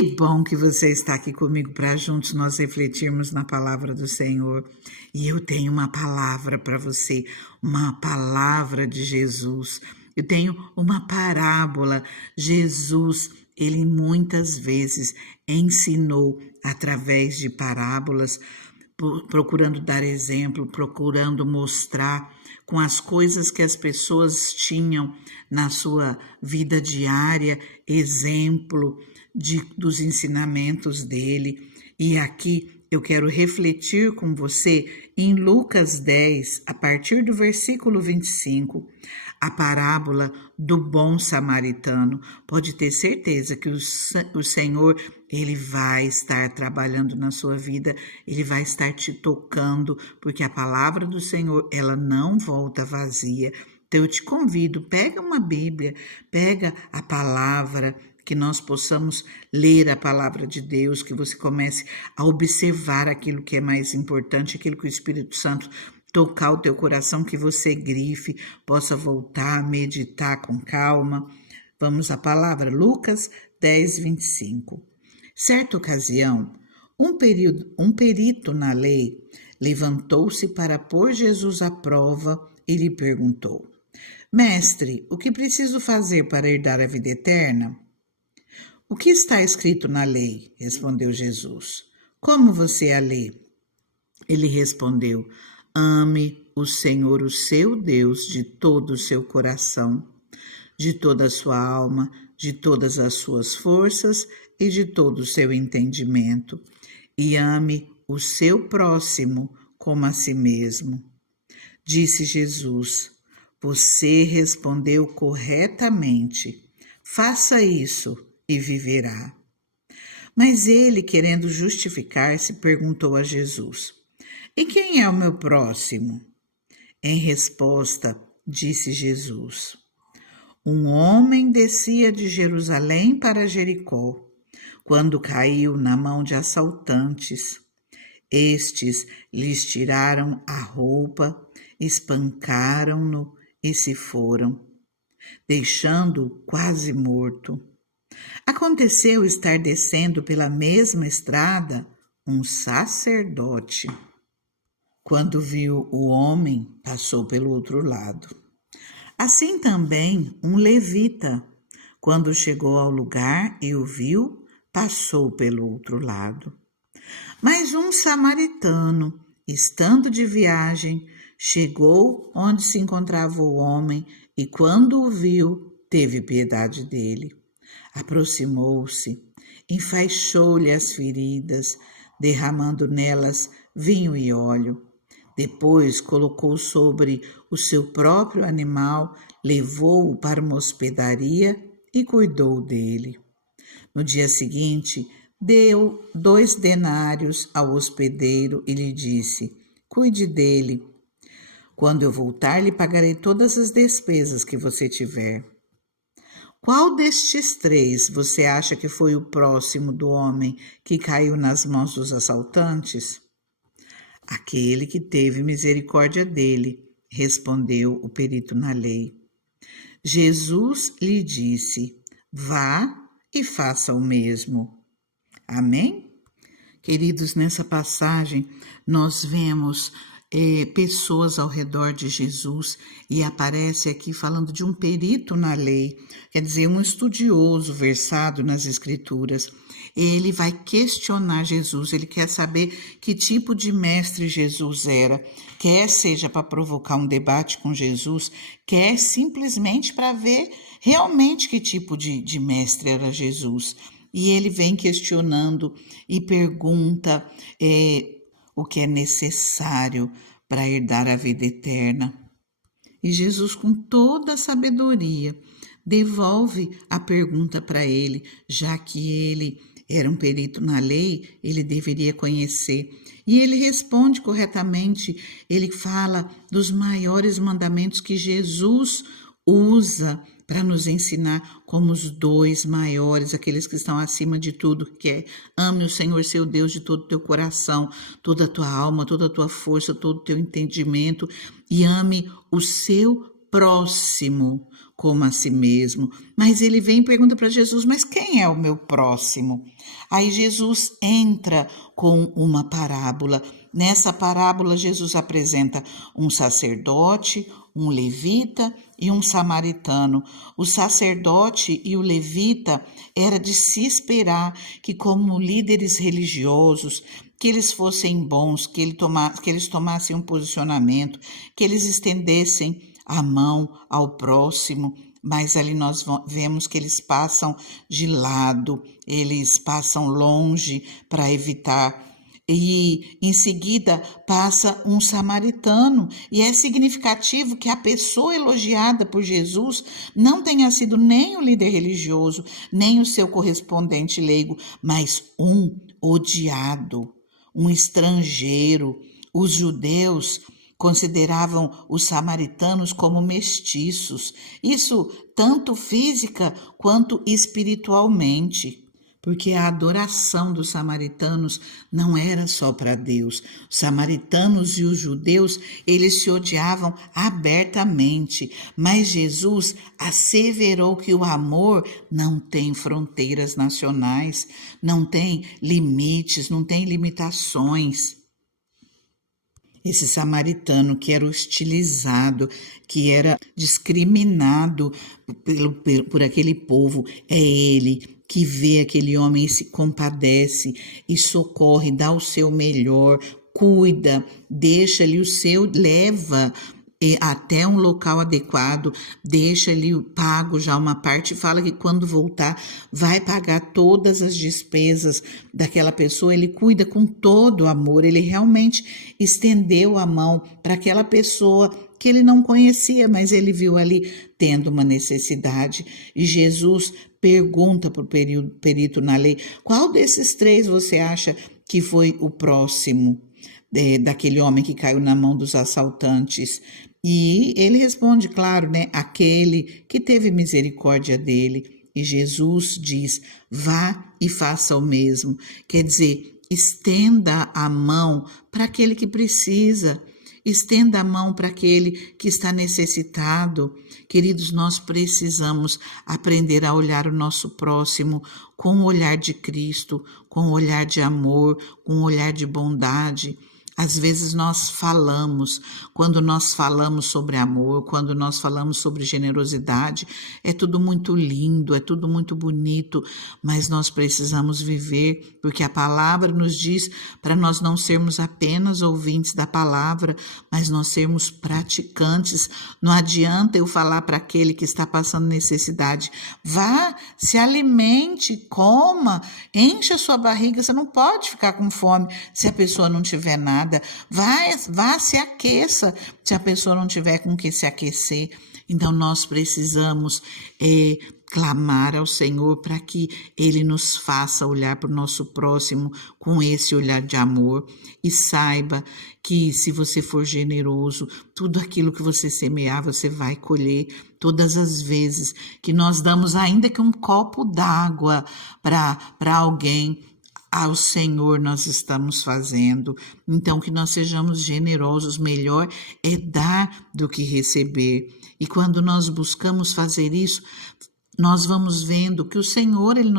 Que bom que você está aqui comigo para juntos nós refletirmos na palavra do Senhor. E eu tenho uma palavra para você, uma palavra de Jesus. Eu tenho uma parábola. Jesus, ele muitas vezes ensinou através de parábolas, procurando dar exemplo, procurando mostrar com as coisas que as pessoas tinham na sua vida diária, exemplo dos ensinamentos dele. E aqui eu quero refletir com você em Lucas 10, a partir do versículo 25, a parábola do bom samaritano. Pode ter certeza que o Senhor, ele vai estar trabalhando na sua vida, ele vai estar te tocando, porque a palavra do Senhor, ela não volta vazia. Então eu te convido, pega uma Bíblia, pega a palavra, que nós possamos ler a palavra de Deus, que você comece a observar aquilo que é mais importante, aquilo que o Espírito Santo tocar o teu coração, que você grife, possa voltar, meditar com calma. Vamos à palavra, Lucas 10, 25. Certa ocasião, um perito na lei levantou-se para pôr Jesus à prova e lhe perguntou: Mestre, o que preciso fazer para herdar a vida eterna? O que está escrito na lei? Respondeu Jesus. Como você a lê? Ele respondeu: Ame o Senhor, o seu Deus, de todo o seu coração, de toda a sua alma, de todas as suas forças e de todo o seu entendimento, e ame o seu próximo como a si mesmo. Disse Jesus: Você respondeu corretamente. Faça isso e viverá. Mas ele, querendo justificar-se, perguntou a Jesus: E quem é o meu próximo? Em resposta, disse Jesus: Um homem descia de Jerusalém para Jericó, quando caiu na mão de assaltantes. Estes lhes tiraram a roupa, espancaram-no e se foram, deixando-o quase morto. Aconteceu estar descendo pela mesma estrada um sacerdote. Quando viu o homem, passou pelo outro lado. Assim também um levita, quando chegou ao lugar e o viu, passou pelo outro lado. Mas um samaritano, estando de viagem, chegou onde se encontrava o homem e, quando o viu, teve piedade dele. Aproximou-se, enfaixou-lhe as feridas, derramando nelas vinho e óleo. Depois colocou sobre o seu próprio animal, levou-o para uma hospedaria e cuidou dele. No dia seguinte, deu 2 denários ao hospedeiro e lhe disse: Cuide dele. Quando eu voltar, lhe pagarei todas as despesas que você tiver. Qual destes 3 você acha que foi o próximo do homem que caiu nas mãos dos assaltantes? Aquele que teve misericórdia dele, respondeu o perito na lei. Jesus lhe disse: Vá e faça o mesmo. Amém? Queridos, nessa passagem nós vemos pessoas ao redor de Jesus e aparece aqui falando de um perito na lei, quer dizer, um estudioso versado nas escrituras. Ele vai questionar Jesus, ele quer saber que tipo de mestre Jesus era, quer seja para provocar um debate com Jesus, quer simplesmente para ver realmente que tipo de mestre era Jesus. E ele vem questionando e pergunta o que é necessário para herdar a vida eterna. E Jesus, com toda a sabedoria, devolve a pergunta para ele, já que ele era um perito na lei, ele deveria conhecer. E ele responde corretamente, ele fala dos maiores mandamentos que Jesus usa para nos ensinar como os 2 maiores, aqueles que estão acima de tudo, que é: ame o Senhor seu Deus de todo o teu coração, toda a tua alma, toda a tua força, todo o teu entendimento, e ame o seu próximo como a si mesmo. Mas ele vem e pergunta para Jesus, mas quem é o meu próximo? Aí Jesus entra com uma parábola. Nessa parábola, Jesus apresenta um sacerdote, um levita e um samaritano. O sacerdote e o levita era de se esperar que, como líderes religiosos, que eles fossem bons, que eles tomassem um posicionamento, que eles estendessem a mão ao próximo, mas ali nós vemos que eles passam de lado, eles passam longe para evitar. E em seguida passa um samaritano, e é significativo que a pessoa elogiada por Jesus não tenha sido nem o líder religioso, nem o seu correspondente leigo, mas um odiado, um estrangeiro. Os judeus consideravam os samaritanos como mestiços, isso tanto física quanto espiritualmente, porque a adoração dos samaritanos não era só para Deus. Os samaritanos e os judeus, eles se odiavam abertamente, mas Jesus asseverou que o amor não tem fronteiras nacionais, não tem limites, não tem limitações. Esse samaritano que era hostilizado, que era discriminado por aquele povo, é ele que vê aquele homem e se compadece e socorre, dá o seu melhor, cuida, deixa-lhe o seu, leva até um local adequado, deixa ali pago já uma parte e fala que quando voltar vai pagar todas as despesas daquela pessoa. Ele cuida com todo o amor, ele realmente estendeu a mão para aquela pessoa que ele não conhecia, mas ele viu ali tendo uma necessidade. E Jesus pergunta para o perito na lei, qual desses três você acha que foi o próximo daquele homem que caiu na mão dos assaltantes? E ele responde, claro, né, aquele que teve misericórdia dele. E Jesus diz, vá e faça o mesmo. Quer dizer, estenda a mão para aquele que precisa, estenda a mão para aquele que está necessitado. Queridos, nós precisamos aprender a olhar o nosso próximo com o olhar de Cristo, com o olhar de amor, com o olhar de bondade. Às vezes quando nós falamos sobre amor, quando nós falamos sobre generosidade, é tudo muito lindo, é tudo muito bonito, mas nós precisamos viver, porque a palavra nos diz para nós não sermos apenas ouvintes da palavra, mas nós sermos praticantes. Não adianta eu falar para aquele que está passando necessidade, vá, se alimente, coma, encha a sua barriga, você não pode ficar com fome se a pessoa não tiver nada. Vá, se aqueça se a pessoa não tiver com que se aquecer. Então nós precisamos clamar ao Senhor para que Ele nos faça olhar para o nosso próximo com esse olhar de amor, e saiba que se você for generoso, tudo aquilo que você semear, você vai colher. Todas as vezes que nós damos ainda que um copo d'água para alguém, ao Senhor nós estamos fazendo. Então que nós sejamos generosos, melhor é dar do que receber. E quando nós buscamos fazer isso, nós vamos vendo que o Senhor ele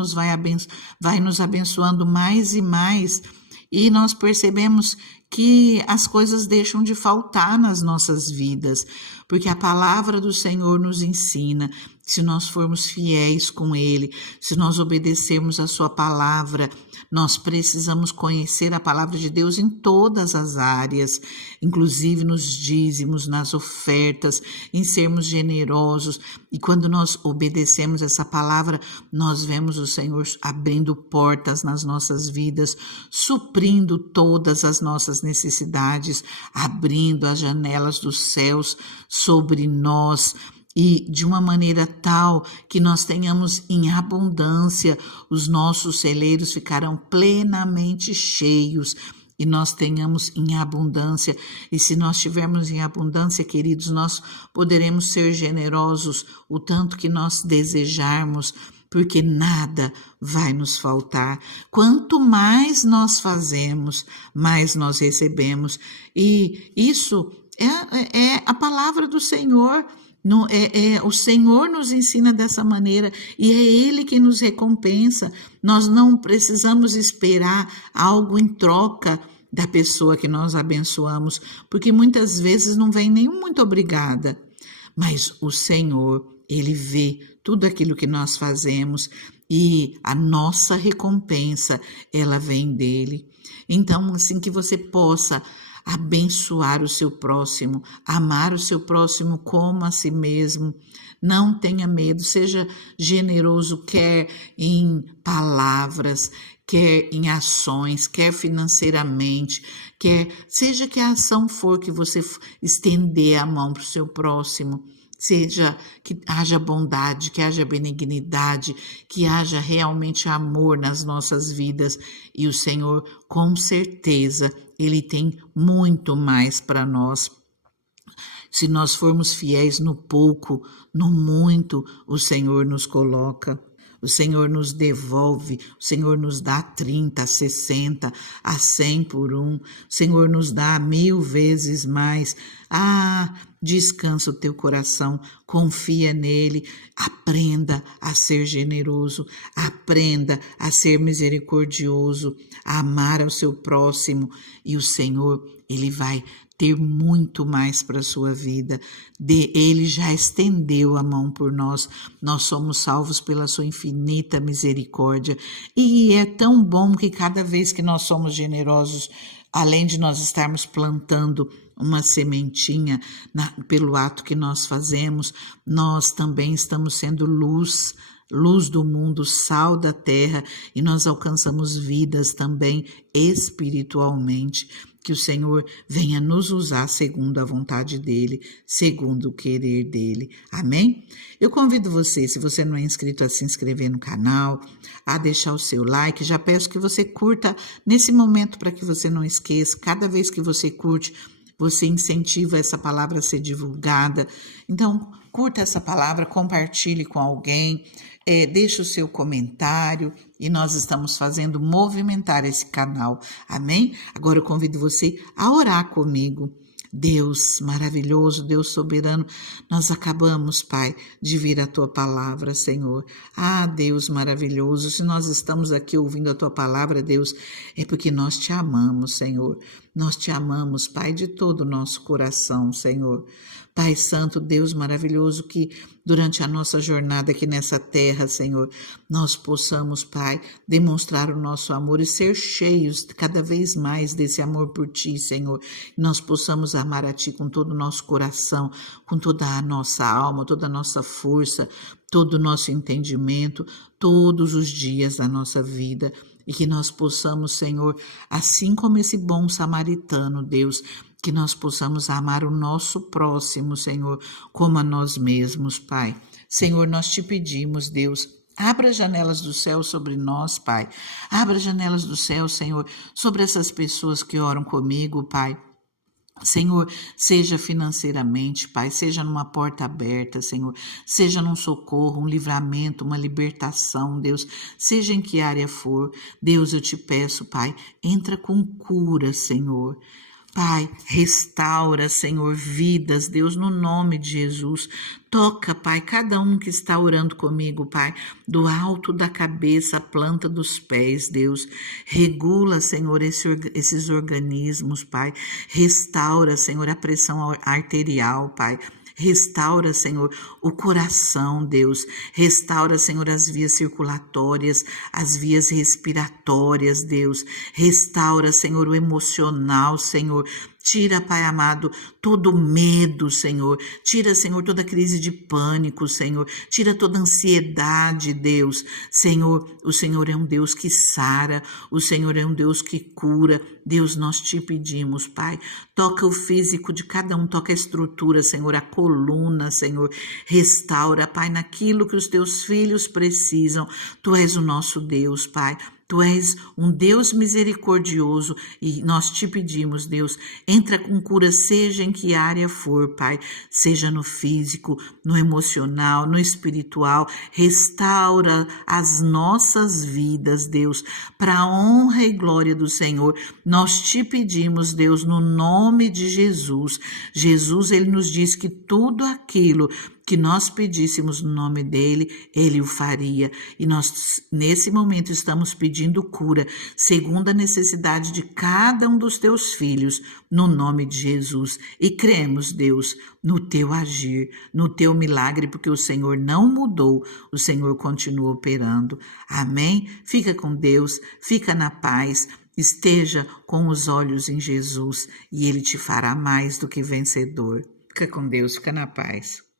vai nos abençoando mais e mais, e nós percebemos que as coisas deixam de faltar nas nossas vidas, porque a palavra do Senhor nos ensina, se nós formos fiéis com Ele, se nós obedecermos a sua palavra, nós precisamos conhecer a palavra de Deus em todas as áreas, inclusive nos dízimos, nas ofertas, em sermos generosos. E quando nós obedecemos essa palavra, nós vemos o Senhor abrindo portas nas nossas vidas, suprindo todas as nossas necessidades, abrindo as janelas dos céus sobre nós, e de uma maneira tal que nós tenhamos em abundância, os nossos celeiros ficarão plenamente cheios e nós tenhamos em abundância. E se nós tivermos em abundância, queridos, nós poderemos ser generosos o tanto que nós desejarmos, porque nada vai nos faltar. Quanto mais nós fazemos, mais nós recebemos. E isso é a palavra do Senhor. O Senhor nos ensina dessa maneira e é Ele que nos recompensa. Nós não precisamos esperar algo em troca da pessoa que nós abençoamos, porque muitas vezes não vem nenhum muito obrigada. Mas o Senhor, Ele vê tudo aquilo que nós fazemos e a nossa recompensa, ela vem dele. Então, assim, que você possa abençoar o seu próximo, amar o seu próximo como a si mesmo. Não tenha medo, seja generoso, quer em palavras, quer em ações, quer financeiramente, seja que a ação for que você estender a mão para o seu próximo. Seja que haja bondade, que haja benignidade, que haja realmente amor nas nossas vidas. E o Senhor, com certeza, Ele tem muito mais para nós. Se nós formos fiéis no pouco, no muito, o Senhor nos coloca. O Senhor nos devolve, o Senhor nos dá 30, 60, a 100 por um. O Senhor nos dá 1000 vezes mais. Descansa o teu coração, confia nele, aprenda a ser generoso, aprenda a ser misericordioso, a amar ao seu próximo e o Senhor, Ele vai ter muito mais para a sua vida. Ele já estendeu a mão por nós. Nós somos salvos pela sua infinita misericórdia. E é tão bom que cada vez que nós somos generosos, além de nós estarmos plantando uma sementinha pelo ato que nós fazemos, nós também estamos sendo luz do mundo, sal da terra, e nós alcançamos vidas também espiritualmente. Que o Senhor venha nos usar segundo a vontade dEle, segundo o querer dEle. Amém? Eu convido você, se você não é inscrito, a se inscrever no canal, a deixar o seu like. Já peço que você curta nesse momento para que você não esqueça. Cada vez que você curte, você incentiva essa palavra a ser divulgada. Então, curta essa palavra, compartilhe com alguém, deixe o seu comentário e nós estamos fazendo movimentar esse canal, amém? Agora eu convido você a orar comigo. Deus maravilhoso, Deus soberano, nós acabamos, Pai, de vir a Tua palavra, Senhor. Deus maravilhoso, se nós estamos aqui ouvindo a Tua palavra, Deus, é porque nós Te amamos, Senhor. Nós Te amamos, Pai, de todo o nosso coração, Senhor. Pai Santo, Deus maravilhoso, que durante a nossa jornada aqui nessa terra, Senhor, nós possamos, Pai, demonstrar o nosso amor e ser cheios cada vez mais desse amor por Ti, Senhor. Nós possamos amar a Ti com todo o nosso coração, com toda a nossa alma, toda a nossa força, todo o nosso entendimento, todos os dias da nossa vida. E que nós possamos, Senhor, assim como esse bom samaritano, Deus, que nós possamos amar o nosso próximo, Senhor, como a nós mesmos, Pai. Senhor, nós Te pedimos, Deus, abra as janelas do céu sobre nós, Pai. Abra as janelas do céu, Senhor, sobre essas pessoas que oram comigo, Pai. Senhor, seja financeiramente, Pai, seja numa porta aberta, Senhor, seja num socorro, um livramento, uma libertação, Deus, seja em que área for, Deus, eu Te peço, Pai, entra com cura, Senhor. Pai, restaura, Senhor, vidas, Deus, no nome de Jesus. Toca, Pai, cada um que está orando comigo, Pai, do alto da cabeça à planta dos pés, Deus. Regula, Senhor, esses organismos, Pai. Restaura, Senhor, a pressão arterial, Pai. Restaura, Senhor, o coração, Deus. Restaura, Senhor, as vias circulatórias, as vias respiratórias, Deus. Restaura, Senhor, o emocional, Senhor. Tira, Pai amado, todo medo, Senhor. Tira, Senhor, toda crise de pânico, Senhor. Tira toda ansiedade, Deus. Senhor, o Senhor é um Deus que sara. O Senhor é um Deus que cura. Deus, nós Te pedimos, Pai. Toca o físico de cada um. Toca a estrutura, Senhor, a coluna, Senhor. Restaura, Pai, naquilo que os Teus filhos precisam. Tu és o nosso Deus, Pai. Tu és um Deus misericordioso e nós te pedimos, Deus, entra com cura, seja em que área for, Pai, seja no físico, no emocional, no espiritual, restaura as nossas vidas, Deus, para a honra e glória do Senhor. Nós te pedimos, Deus, no nome de Jesus. Jesus, ele nos diz que tudo aquilo que nós pedíssemos no nome dele, ele o faria. E nós, nesse momento, estamos pedindo cura, segundo a necessidade de cada um dos teus filhos, no nome de Jesus. E cremos, Deus, no teu agir, no teu milagre, porque o Senhor não mudou, o Senhor continua operando. Amém? Fica com Deus, fica na paz. Esteja com os olhos em Jesus e ele te fará mais do que vencedor. Fica com Deus, fica na paz.